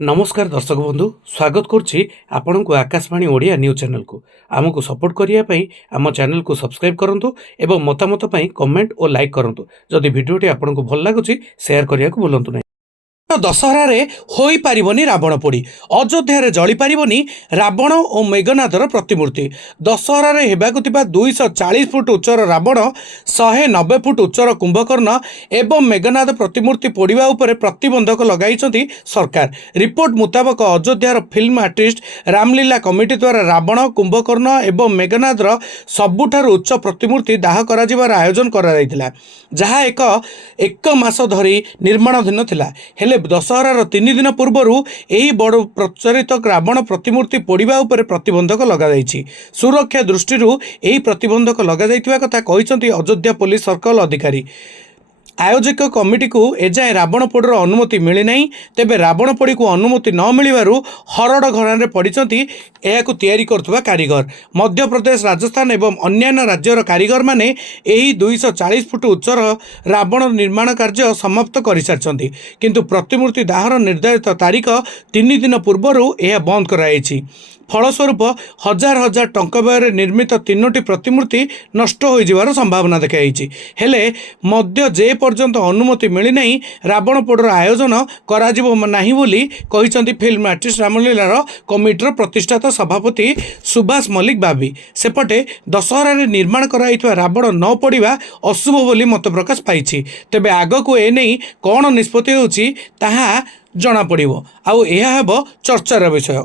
नमस्कार दर्शक बंधु स्वागत करुच्ची आपण को आकाशवाणी ओडिया न्यूज चैनल को आमको सपोर्ट करने आम चैनल को सब्सक्राइब करूँ और मतामत कमेंट और लाइक करूँ जदि भिडियोटी आपन को भल लगुच शेयर करने को भूलु ना। दशहरार हो पारिबनी रावण पोड़ी अयोध्यार जली पारिबनी रावण और मेघनाथर प्रतिमूर्ति। दशहरार हेबाकु 240 फुट उच्चर रावण 190 फुट उच्चर कुंभकर्ण एवं मेघनाथ प्रतिमूर्ति पोड़ा उपर प्रतिबंधक लगाई सरकार। रिपोर्ट मुताबक अयोध्यार फिल्म आर्टिस्ट रामलीला कमिटी द्वारा रावण कुंभकर्ण एवं मेघनाथर सबुठार उच्च प्रतिमूर्ति दाह कर आयोजन कर जहाँ एक मास धरी निर्माणाधीन थिला। हेले दशहरार 3 दिन पूर्वर यही बड़ प्रचलित रावण प्रतिमूर्ति पोड़ा उपर प्रतिबंधक लगाई सुरक्षा दृष्टि यही प्रतिबंधक लगा कथा कहते अयोध्या पुलिस सर्कल अधिकारी। आयोजक कमिटी को एजाए रावण पोड़र अनुमति मिलना तेबे रावण पोड़ी को अनुमति न मिलू हरड़ घरान पड़ती या कारीगर। मध्य प्रदेश राजस्थान एवं अन्यान्य राज्यर कारीगर माने यही 240 फुट उच्चर रावण निर्माण कार्य समाप्त कर सारी किंतु प्रतिमूर्ति दाहर निर्धारित तारीख 3 दिन पूर्वर यह बंद कराई। फलस्वरूप हजार हजार टंका व्यय निर्मित 3टी प्रतिमूर्ति नष्ट हो संभावना देखाई। हेले मध्य जे पर्यंत अनुमति मिलना रावण पोड़र आयोजन करी फिल्म आर्टिस्ट रामलीलार कमिटीर प्रतिष्ठाता सभापति सुभाष मल्लिक बाबी। सेपटे दशहरार निर्माण कराई रावण न पड़ा अशुभ बोली मत प्रकाश पाई। तेबे आगको एने कौन निष्पत्ति होछि ताहा जना पड़िबो आउ एहा हेबो चर्चार विषय।